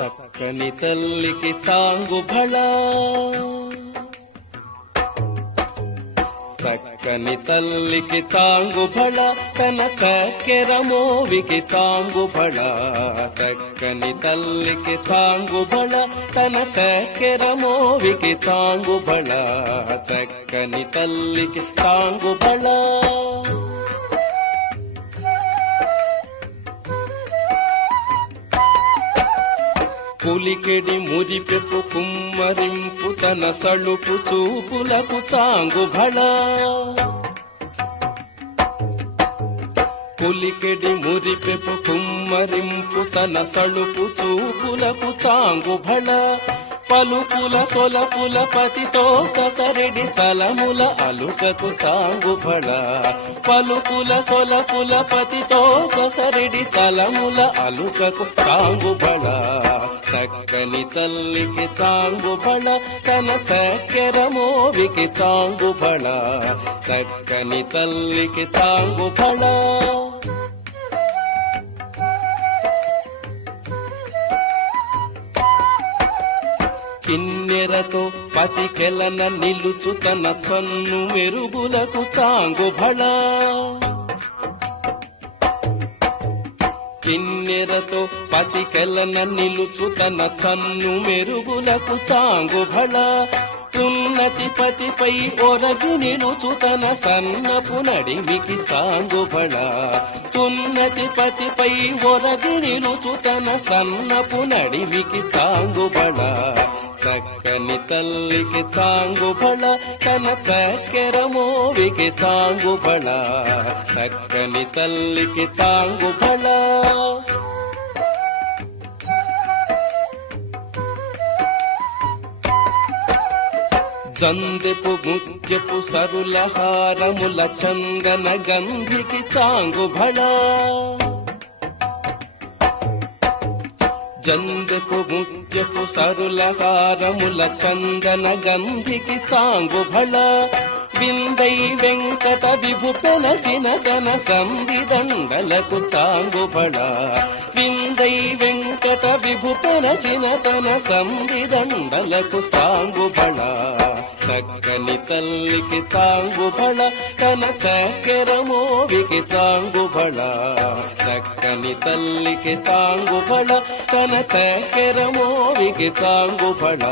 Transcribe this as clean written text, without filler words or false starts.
చక్కని తల్లికి చాంగుబళ చక్కని తల్లికి చాంగుబళ తన చక్కెర మోవికి చాంగుబళ చక్కని తల్లికి చాంగుబళ తన చక్కెర మోవికి చాంగుబళ చక్కని తల్లికి చాంగుబళ పులికెడి మురిపెప్పు కుమ్మరింపు తన సళుపు చూపులకు చాంగుబళ పులికెడి మురిపెప్పు కుమ్మరింపు తన సళుపు చూపులకు చాంగుబళ పలుకుల సొలపుల పతితో కసరెడి చలముల అలుకకు చాంగుబళ పలుకుల సొలపుల పతితో కసరెడి చలముల అలుకకు చాంగుబళ చక్కని తల్లికి చాంగుబళ తన చక్కెర మోవికి చాంగుబళ చక్కని తల్లికి చాంగుబళ కిన్నెరతో పతికెలన నిలుచు తన చన్ను మెరుగులకు చాంగుబళ కిన్నెరతో పతికెలన నిలుచు తన చన్ను మెరుగులకు చాంగుబళ ఉన్నతి పతిపై ఒరగు నిలుచు తన సన్నపు నడిమికి చాంగుబళ ఉన్నతి పతిపై ఒరగు నిలుచు తన సన్నపు నడిమికి చాంగుబళ చక్కని తల్లికి చాంగుబళ తన చక్కెర మోవికి చాంగుబళ చక్కని తల్లికి చాంగుబళ జందెపు ముత్యపు సరుల హారముల చందన గంధికి చాంగుబళ జందెపు ముత్యపు సరుల హారముల చందన గంధికి చాంగుబళ విందై వెంకట విభుపెన చినకన సంవిదండలకు చాంగుబళ విందై వెంకట విభుపెన చినకన సంవిదండలకు చాంగుబళ చక్కని తల్లికి చాంగుబళ తన చక్కెర మోవికి చాంగుబళ చక్కని తల్లికి చాంగుబళ తన చక్కెర మోవికి చాంగుబళ